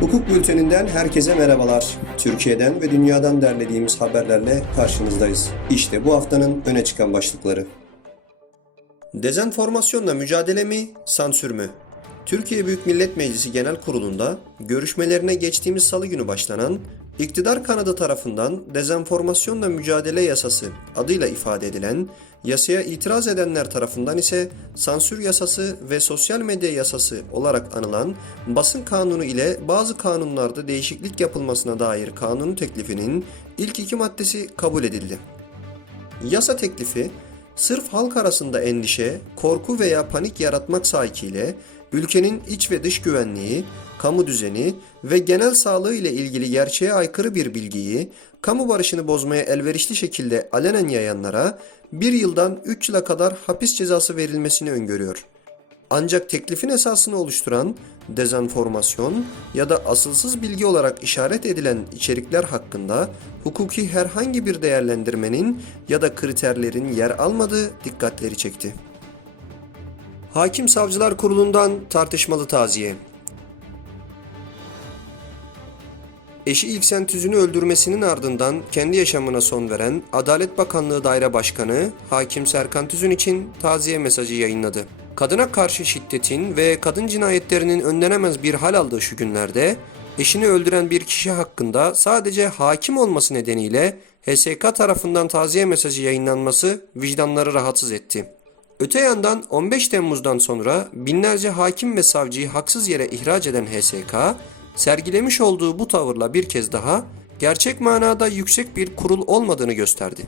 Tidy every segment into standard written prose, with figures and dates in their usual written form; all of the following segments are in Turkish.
Hukuk Bülteninden herkese merhabalar. Türkiye'den ve dünyadan derlediğimiz haberlerle karşınızdayız. İşte bu haftanın öne çıkan başlıkları. Dezenformasyonla mücadele mi, sansür mü? Türkiye Büyük Millet Meclisi Genel Kurulu'nda görüşmelerine geçtiğimiz salı günü başlanan iktidar kanadı tarafından Dezenformasyonla Mücadele Yasası adıyla ifade edilen, yasaya itiraz edenler tarafından ise sansür yasası ve sosyal medya yasası olarak anılan basın kanunu ile bazı kanunlarda değişiklik yapılmasına dair kanun teklifinin ilk iki maddesi kabul edildi. Yasa teklifi, sırf halk arasında endişe, korku veya panik yaratmak sahikiyle ülkenin iç ve dış güvenliği, kamu düzeni ve genel sağlığı ile ilgili gerçeğe aykırı bir bilgiyi, kamu barışını bozmaya elverişli şekilde alenen yayanlara 1 yıldan 3 yıla kadar hapis cezası verilmesini öngörüyor. Ancak teklifin esasını oluşturan dezenformasyon ya da asılsız bilgi olarak işaret edilen içerikler hakkında hukuki herhangi bir değerlendirmenin ya da kriterlerin yer almadığı dikkatleri çekti. Hakim Savcılar Kurulu'ndan tartışmalı taziye. Eşi İlksen Tüzün'ü öldürmesinin ardından kendi yaşamına son veren Adalet Bakanlığı Daire Başkanı Hakim Serkan Tüzün için taziye mesajı yayınladı. Kadına karşı şiddetin ve kadın cinayetlerinin önlenemez bir hal aldığı şu günlerde eşini öldüren bir kişi hakkında sadece hakim olması nedeniyle HSK tarafından taziye mesajı yayınlanması vicdanları rahatsız etti. Öte yandan 15 Temmuz'dan sonra binlerce hakim ve savcıyı haksız yere ihraç eden HSK, sergilemiş olduğu bu tavırla bir kez daha gerçek manada yüksek bir kurul olmadığını gösterdi.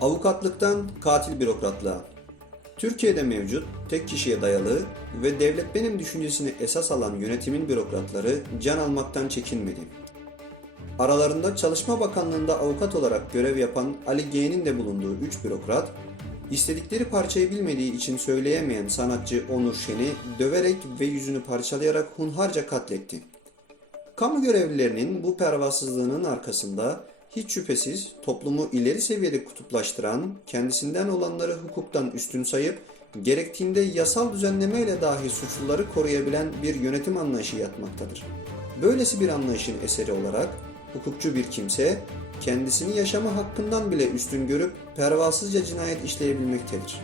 Avukatlıktan katil bürokratlığa. Türkiye'de mevcut, tek kişiye dayalı ve devlet benim düşüncesini esas alan yönetimin bürokratları can almaktan çekinmedi. Aralarında Çalışma Bakanlığı'nda avukat olarak görev yapan Ali G'nin de bulunduğu 3 bürokrat, istedikleri parçayı bilmediği için söyleyemeyen sanatçı Onur Şen'i döverek ve yüzünü parçalayarak hunharca katletti. Kamu görevlilerinin bu pervasızlığının arkasında hiç şüphesiz toplumu ileri seviyede kutuplaştıran, kendisinden olanları hukuktan üstün sayıp, gerektiğinde yasal düzenlemeyle dahi suçluları koruyabilen bir yönetim anlayışı yatmaktadır. Böylesi bir anlayışın eseri olarak, hukukçu bir kimse, kendisini yaşama hakkından bile üstün görüp pervasızca cinayet işleyebilmektedir.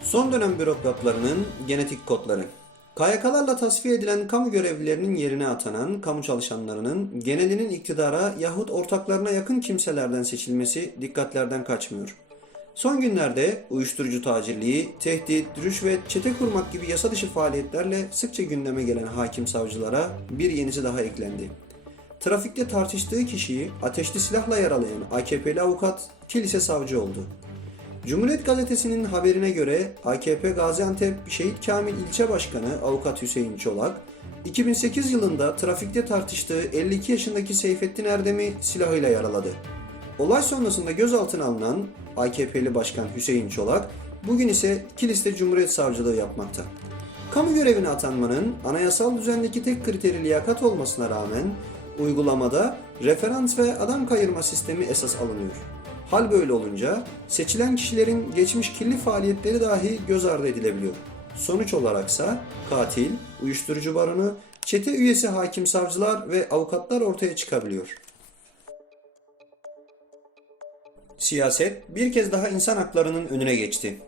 Son dönem bürokratlarının genetik kodları. KYK'larla tasfiye edilen kamu görevlilerinin yerine atanan kamu çalışanlarının genelinin iktidara yahut ortaklarına yakın kimselerden seçilmesi dikkatlerden kaçmıyor. Son günlerde uyuşturucu tacirliği, tehdit, rüşvet, çete kurmak gibi yasa dışı faaliyetlerle sıkça gündeme gelen hakim savcılara bir yenisi daha eklendi. Trafikte tartıştığı kişiyi ateşli silahla yaralayan AKP'li avukat kilise savcı oldu. Cumhuriyet Gazetesi'nin haberine göre AKP Gaziantep Şehit Kamil İlçe Başkanı Avukat Hüseyin Çolak, 2008 yılında trafikte tartıştığı 52 yaşındaki Seyfettin Erdem'i silahıyla yaraladı. Olay sonrasında gözaltına alınan AKP'li Başkan Hüseyin Çolak, bugün ise Kilis'te Cumhuriyet Savcılığı yapmakta. Kamu görevine atanmanın anayasal düzendeki tek kriteri liyakat olmasına rağmen, uygulamada referans ve adam kayırma sistemi esas alınıyor. Hal böyle olunca seçilen kişilerin geçmiş kirli faaliyetleri dahi göz ardı edilebiliyor. Sonuç olaraksa katil, uyuşturucu baronu, çete üyesi hakim savcılar ve avukatlar ortaya çıkabiliyor. Siyaset bir kez daha insan haklarının önüne geçti.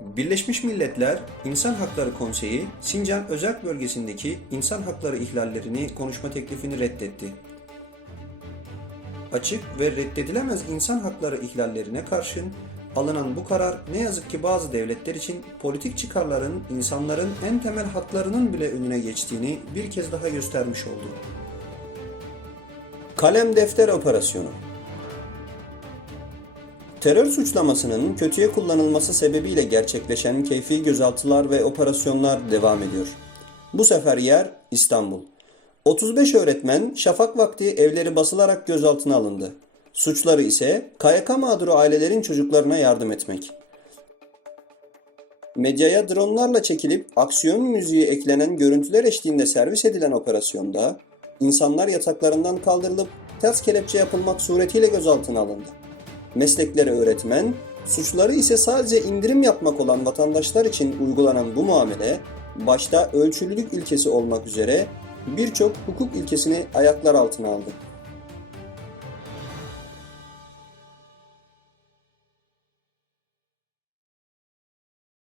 Birleşmiş Milletler İnsan Hakları Konseyi, Sincan Özerk Bölgesi'ndeki insan hakları ihlallerini konuşma teklifini reddetti. Açık ve reddedilemez insan hakları ihlallerine karşın alınan bu karar ne yazık ki bazı devletler için politik çıkarların insanların en temel haklarının bile önüne geçtiğini bir kez daha göstermiş oldu. Kalem Defter Operasyonu. Terör suçlamasının kötüye kullanılması sebebiyle gerçekleşen keyfi gözaltılar ve operasyonlar devam ediyor. Bu sefer yer İstanbul. 35 öğretmen şafak vakti evleri basılarak gözaltına alındı. Suçları ise KYK mağduru ailelerin çocuklarına yardım etmek. Medyaya dronlarla çekilip aksiyon müziği eklenen görüntüler eşliğinde servis edilen operasyonda insanlar yataklarından kaldırılıp ters kelepçe yapılmak suretiyle gözaltına alındı. Meslekleri öğretmen, suçları ise sadece indirim yapmak olan vatandaşlar için uygulanan bu muamele, başta ölçülülük ilkesi olmak üzere birçok hukuk ilkesini ayaklar altına aldı.